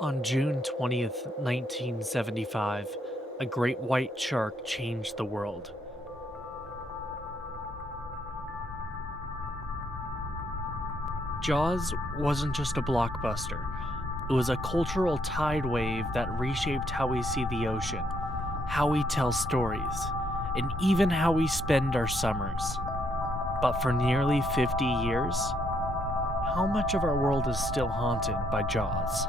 On June 20th, 1975, a great white shark changed the world. Jaws wasn't just a blockbuster, it was a cultural tide wave that reshaped how we see the ocean, how we tell stories, and even how we spend our summers. But for nearly 50 years, how much of our world is still haunted by Jaws?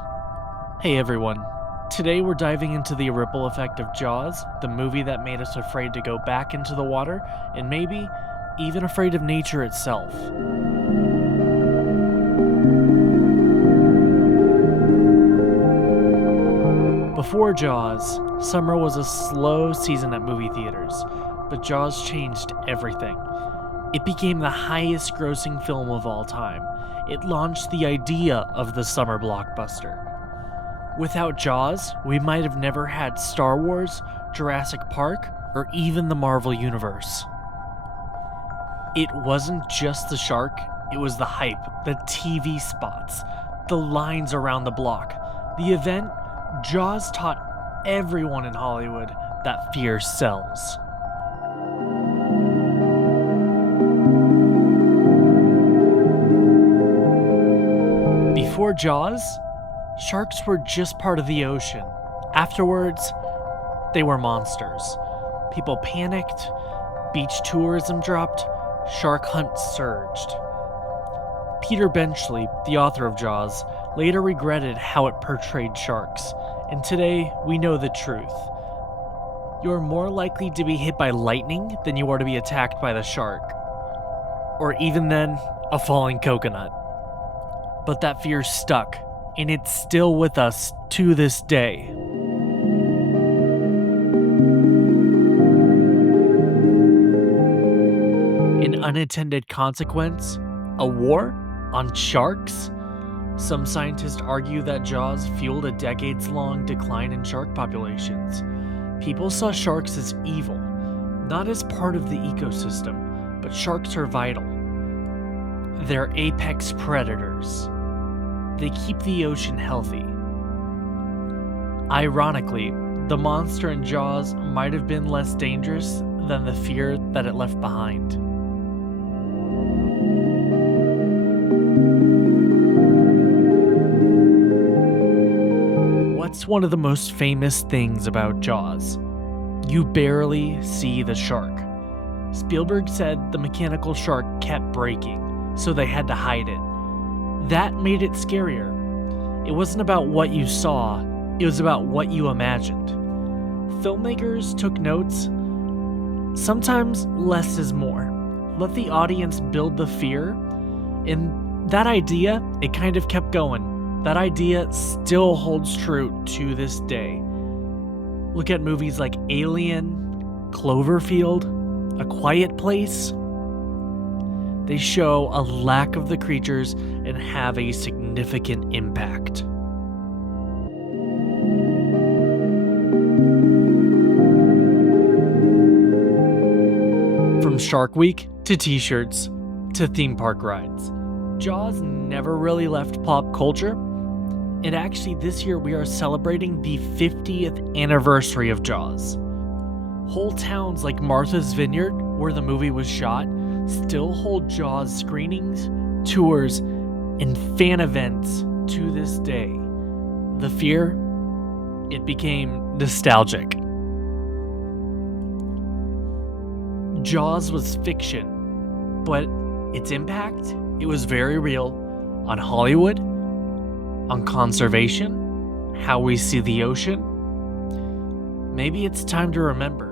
Hey everyone, today we're diving into the ripple effect of Jaws, the movie that made us afraid to go back into the water, and maybe even afraid of nature itself. Before Jaws, summer was a slow season at movie theaters, but Jaws changed everything. It became the highest grossing film of all time. It launched the idea of the summer blockbuster. Without Jaws, we might have never had Star Wars, Jurassic Park, or even the Marvel Universe. It wasn't just the shark, it was the hype, the TV spots, the lines around the block. The event, Jaws taught everyone in Hollywood that fear sells. Before Jaws, sharks were just part of the ocean. Afterwards, they were monsters. People panicked, beach tourism dropped, shark hunts surged. Peter Benchley, the author of Jaws, later regretted how it portrayed sharks, and today we know the truth. You're more likely to be hit by lightning than you are to be attacked by the shark. Or even then, a falling coconut. But that fear stuck, and it's still with us to this day. An unintended consequence? A war? On sharks? Some scientists argue that Jaws fueled a decades-long decline in shark populations. People saw sharks as evil, not as part of the ecosystem, but sharks are vital. They're apex predators. They keep the ocean healthy. Ironically, the monster in Jaws might have been less dangerous than the fear that it left behind. What's one of the most famous things about Jaws? You barely see the shark. Spielberg said the mechanical shark kept breaking, so they had to hide it. That made it scarier. It wasn't about what you saw, it was about what you imagined. Filmmakers took notes. Sometimes less is more. Let the audience build the fear, and that idea, it kind of kept going. That idea still holds true to this day. Look at movies like Alien, Cloverfield, A Quiet Place. They show a lack of the creatures and have a significant impact. From Shark Week to t-shirts to theme park rides, Jaws never really left pop culture. And actually this year we are celebrating the 50th anniversary of Jaws. Whole towns like Martha's Vineyard, where the movie was shot, still hold Jaws screenings, tours, and fan events to this day. The fear, it became nostalgic. Jaws was fiction, but its impact, it was very real on Hollywood, on conservation, how we see the ocean. Maybe it's time to remember.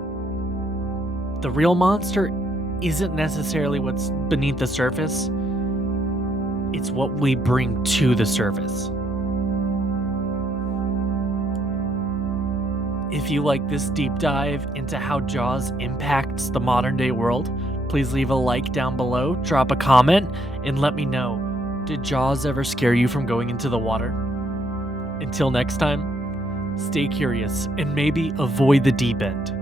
The real monster isn't necessarily what's beneath the surface, it's what we bring to the surface. If you like this deep dive into how Jaws impacts the modern day world, please leave a like down below, drop a comment, and let me know. Did Jaws ever scare you from going into the water? Until next time, stay curious and maybe avoid the deep end.